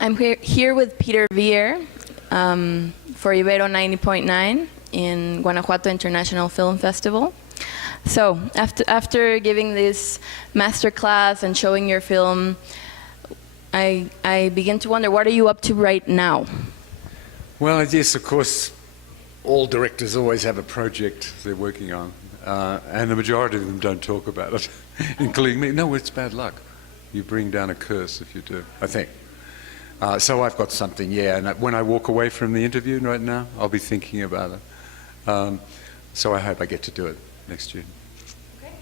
I'm here with Peter Weir for Ibero 90.9 in Guanajuato International Film Festival. So after giving this masterclass and showing your film, I begin to wonder, what are you up to right now? Well, yes, of course, all directors always have a project they're working on, and the majority of them don't talk about it, including me. No, it's bad luck. You bring down a curse if you do, I think. So I've got something, yeah, and when I walk away from the interview right now, I'll be thinking about it. So I hope I get to do it next year. Okay.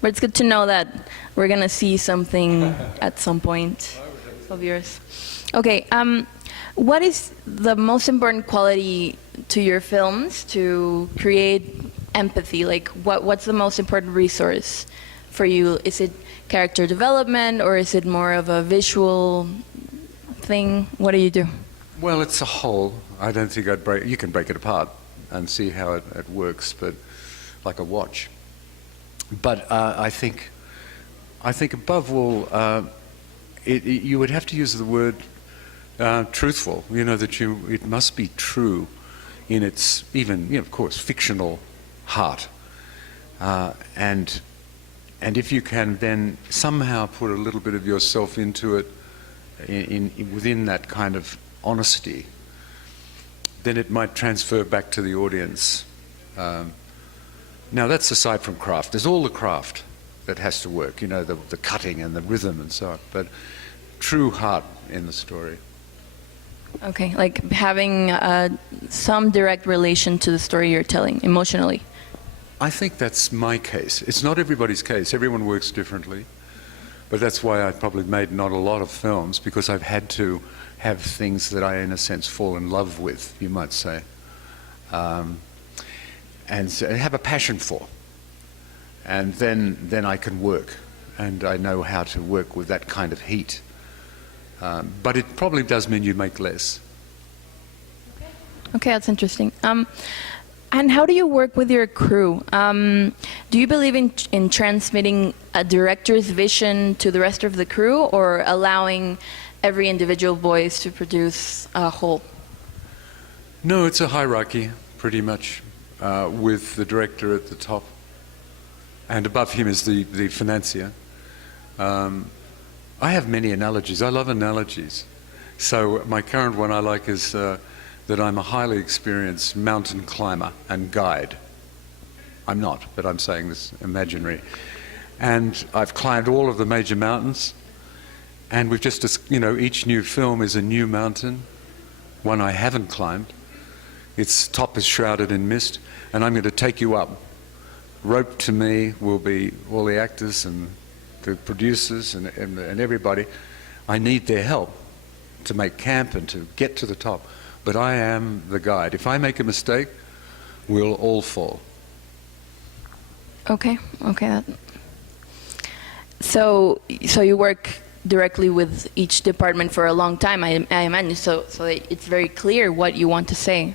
But it's good to know that we're going to see something at some point of yours. Okay, what is the most important quality to your films to create empathy? Like, what's the most important resource for you? Is it character development, or is it more of a visual thing? What do you do? Well, it's a whole. I don't think I'd break. You can break it apart and see how it works, but like a watch. But I think above all, you would have to use the word truthful. You know, that it must be true in its even, you know, of course, fictional heart, and if you can then somehow put a little bit of yourself into it, within that kind of honesty, then it might transfer back to the audience. Now that's aside from craft. There's all the craft that has to work, you know, the cutting and the rhythm and so on, but true heart in the story. Okay, like having some direct relation to the story you're telling, emotionally. I think that's my case. It's not everybody's case. Everyone works differently. But that's why I probably made not a lot of films, because I've had to have things that I, in a sense, fall in love with, you might say, and so have a passion for. And then I can work, and I know how to work with that kind of heat. But it probably does mean you make less. Okay, that's interesting. And how do you work with your crew? Do you believe in transmitting a director's vision to the rest of the crew, or allowing every individual voice to produce a whole? No, it's a hierarchy, pretty much, with the director at the top. And above him is the financier. I have many analogies. I love analogies. So my current one I like is that I'm a highly experienced mountain climber and guide. I'm not, but I'm saying this imaginary. And I've climbed all of the major mountains, and we've just, you know, each new film is a new mountain, one I haven't climbed. Its top is shrouded in mist, and I'm going to take you up. Roped to me will be all the actors and the producers and everybody. I need their help to make camp and to get to the top. But I am the guide. If I make a mistake, we'll all fall. Okay. So you work directly with each department for a long time, I imagine, so it's very clear what you want to say.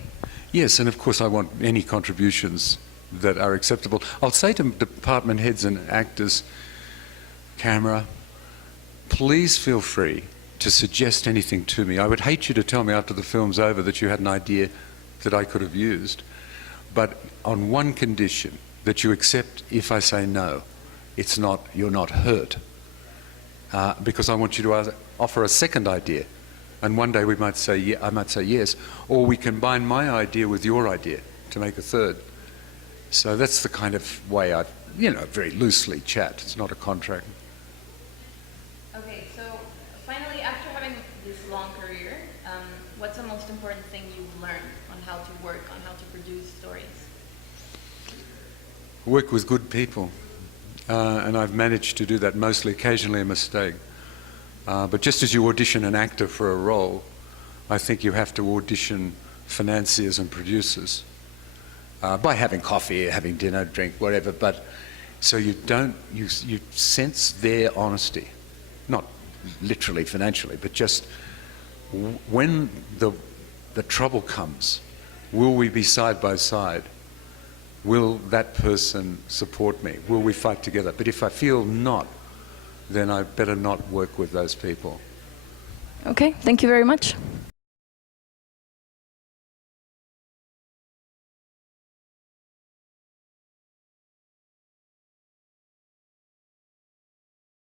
Yes, and of course I want any contributions that are acceptable. I'll say to department heads and actors, camera, please feel free to suggest anything to me. I would hate you to tell me after the film's over that you had an idea that I could have used, but on one condition, that you accept if I say no. You're not hurt, because I want you to offer a second idea, and one day we might say, yeah, I might say yes, or we combine my idea with your idea to make a third. So that's the kind of way I, you know, very loosely chat. It's not a contract. Okay, so finally, after having this long career, what's the most important thing you've learned on how to work, on how to produce stories? Work with good people, and I've managed to do that mostly. Occasionally a mistake, but just as you audition an actor for a role, I think you have to audition financiers and producers by having coffee, having dinner, drink, whatever. But so you sense their honesty, not literally financially, but just when the trouble comes, will we be side by side? Will that person support me? Will we fight together? But if I feel not, then I better not work with those people. Okay, thank you very much.